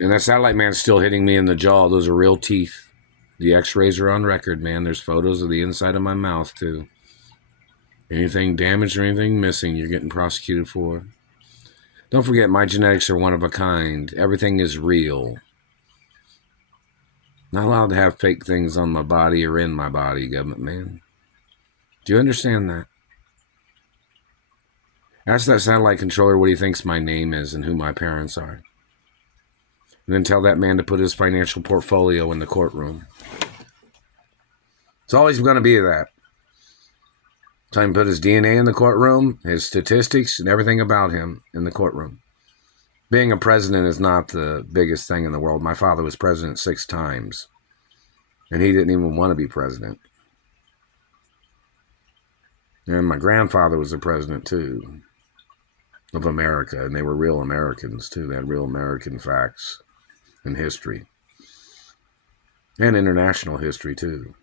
And that satellite man's still hitting me in the jaw. Those are real teeth. The x-rays are on record, man. There's photos of the inside of my mouth, too. Anything damaged or anything missing, you're getting prosecuted for. Don't forget, my genetics are one of a kind. Everything is real. Not allowed to have fake things on my body or in my body, government man. Do you understand that? Ask that satellite controller what he thinks my name is and who my parents are. And then tell that man to put his financial portfolio in the courtroom. It's always going to be that. Tell him to put his DNA in the courtroom, his statistics, and everything about him in the courtroom. Being a president is not the biggest thing in the world. My father was president 6 times, and he didn't even want to be president. And my grandfather was the president, too, of America, and they were real Americans, too. They had real American facts and history, and international history, too.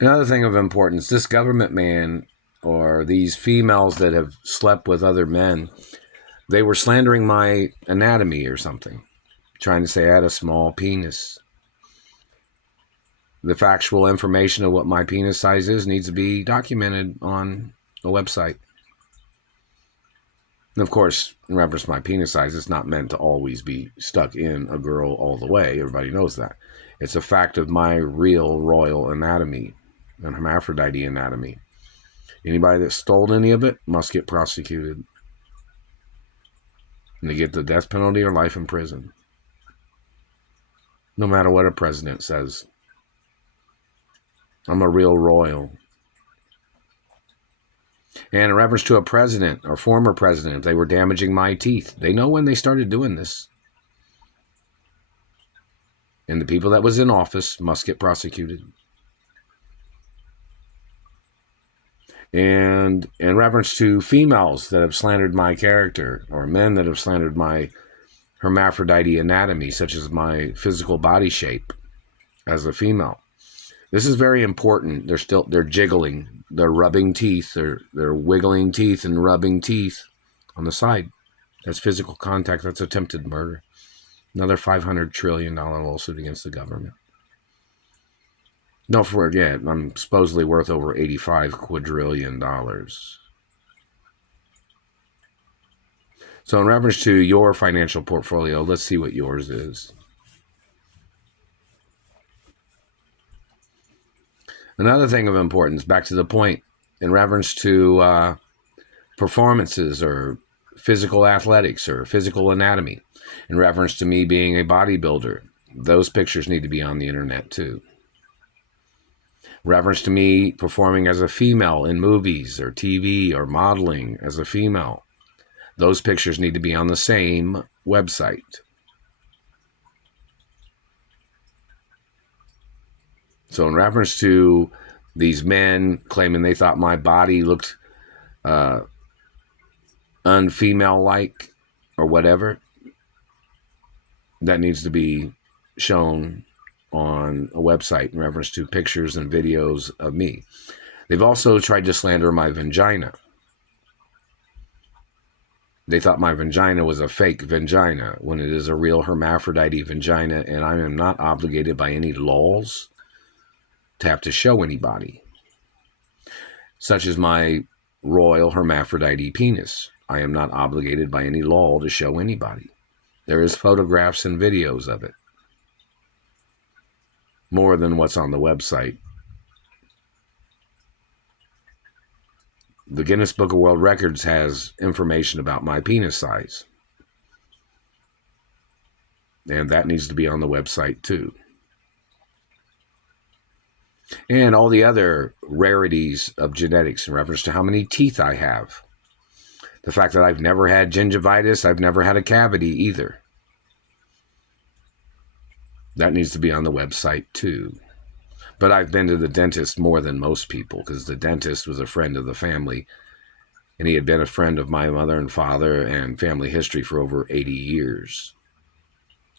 Another thing of importance, this government man, or these females that have slept with other men, they were slandering my anatomy or something, trying to say I had a small penis. The factual information of what my penis size is needs to be documented on a website. And of course, in reference to my penis size, it's not meant to always be stuck in a girl all the way. Everybody knows that. It's a fact of my real royal anatomy and hermaphrodite anatomy. Anybody that stole any of it must get prosecuted. And they get the death penalty or life in prison. No matter what a president says. I'm a real royal. And in reference to a president or former president, they were damaging my teeth. They know when they started doing this. And the people that was in office must get prosecuted. And in reference to females that have slandered my character, or men that have slandered my hermaphrodite anatomy, such as my physical body shape as a female. This is very important. They're jiggling, they're rubbing teeth, they're wiggling teeth and rubbing teeth on the side. That's physical contact. That's attempted murder. Another $500 trillion lawsuit against the government. Don't forget, I'm supposedly worth over $85 quadrillion. So in reference to your financial portfolio, let's see what yours is. Another thing of importance, back to the point, in reference to performances or physical athletics or physical anatomy, in reference to me being a bodybuilder, those pictures need to be on the internet too. Reference to me performing as a female in movies or TV or modeling as a female, those pictures need to be on the same website. So in reference to these men claiming they thought my body looked unfemale-like or whatever, that needs to be shown on a website in reference to pictures and videos of me. They've also tried to slander my vagina. They thought my vagina was a fake vagina when it is a real hermaphrodite vagina, and I am not obligated by any laws to have to show anybody, such as my royal hermaphrodite penis. I am not obligated by any law to show anybody. There is photographs and videos of it, more than what's on the website. The Guinness Book of World Records has information about my penis size, and that needs to be on the website too. And all the other rarities of genetics in reference to how many teeth I have. The fact that I've never had gingivitis, I've never had a cavity either. That needs to be on the website too. But I've been to the dentist more than most people, because the dentist was a friend of the family, and he had been a friend of my mother and father and family history for over 80 years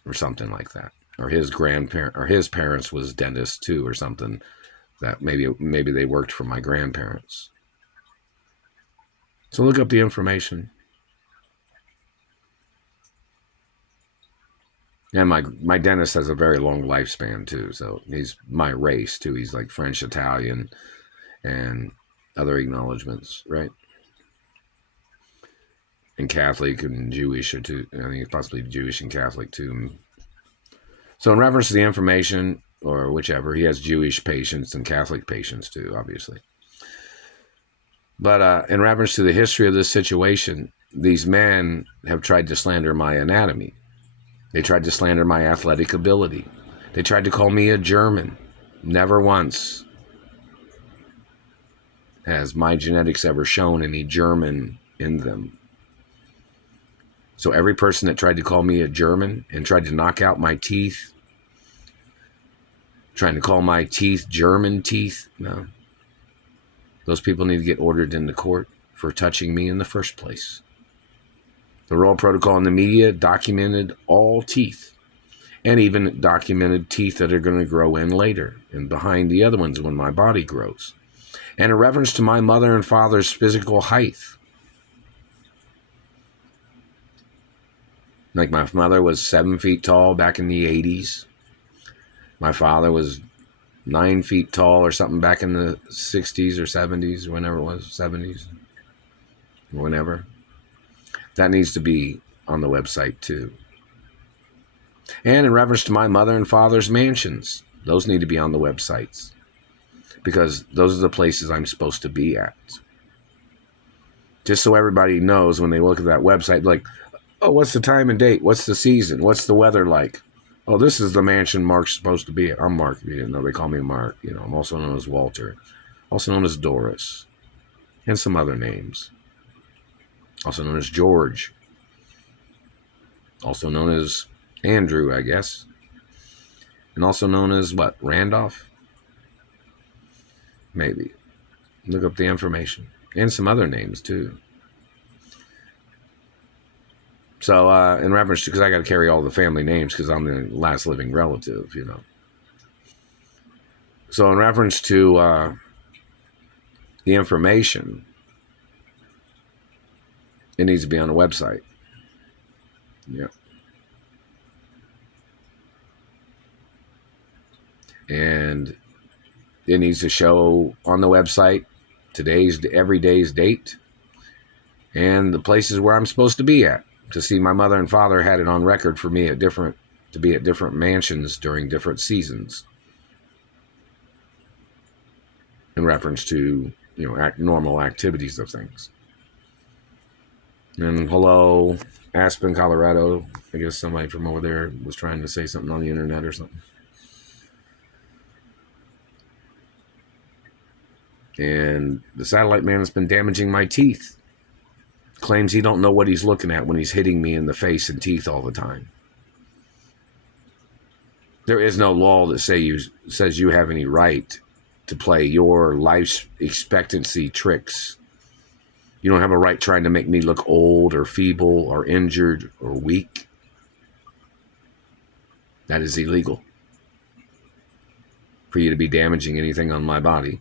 or something like that. Or his grandparent, or his parents was dentists too or something. That maybe they worked for my grandparents. So look up the information. And my dentist has a very long lifespan too, so he's my race too. He's like French, Italian, and other acknowledgments, right? And Catholic and Jewish or too. I think possibly Jewish and Catholic too. So in reference to the information, or whichever, he has Jewish patients and Catholic patients too, obviously. But in reference to the history of this situation, these men have tried to slander my anatomy. They tried to slander my athletic ability. They tried to call me a German. Never once has my genetics ever shown any German in them. So every person that tried to call me a German and tried to knock out my teeth, trying to call my teeth German teeth, no. Those people need to get ordered into court for touching me in the first place. The Royal Protocol in the media documented all teeth, and even documented teeth that are going to grow in later and behind the other ones when my body grows. And in reference to my mother and father's physical height, like my mother was 7 feet tall back in the 80s. My father was 9 feet tall or something back in the 60s or 70s, whenever it was, 70s, whenever. That needs to be on the website too. And in reference to my mother and father's mansions, those need to be on the websites, because those are the places I'm supposed to be at. Just so everybody knows when they look at that website, like, oh, what's the time and date? What's the season? What's the weather like? Oh, this is the mansion Mark's supposed to be at. I'm Mark. You didn't know they call me Mark. You know, I'm also known as Walter, also known as Doris, and some other names. Also known as George. Also known as Andrew, I guess. And also known as what? Randolph? Maybe. Look up the information. And some other names too. So in reference to, because I got to carry all the family names because I'm the last living relative, you know. So in reference to the information, it needs to be on the website. Yeah. And it needs to show on the website every day's date and the places where I'm supposed to be at. To see, my mother and father had it on record for me to be at different mansions during different seasons, in reference to, you know, normal activities of things. And hello, Aspen, Colorado. I guess somebody from over there was trying to say something on the internet or something. And the satellite man has been damaging my teeth. Claims he don't know what he's looking at when he's hitting me in the face and teeth all the time. There is no law that says you have any right to play your life expectancy tricks. You don't have a right trying to make me look old or feeble or injured or weak. That is illegal. For you to be damaging anything on my body.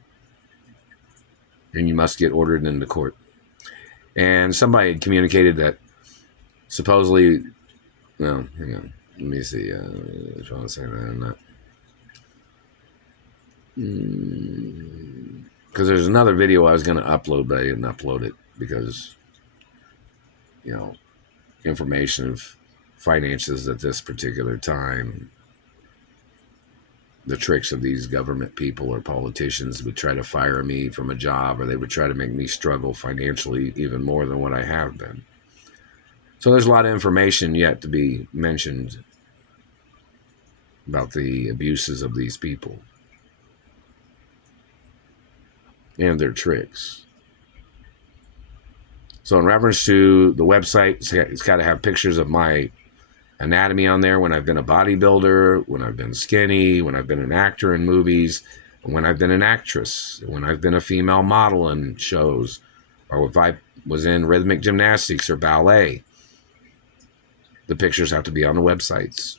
And you must get ordered into court. And somebody had communicated that supposedly, well, hang on, let me see. I'm trying to say that or not. Because there's another video I was going to upload, but I didn't upload it because, you know, information of finances at this particular time. The tricks of these government people or politicians would try to fire me from a job, or they would try to make me struggle financially even more than what I have been. So there's a lot of information yet to be mentioned about the abuses of these people and their tricks. So in reference to the website, it's got to have pictures of my anatomy on there when I've been a bodybuilder, when I've been skinny, when I've been an actor in movies, when I've been an actress, when I've been a female model in shows, or if I was in rhythmic gymnastics or ballet. The pictures have to be on the websites.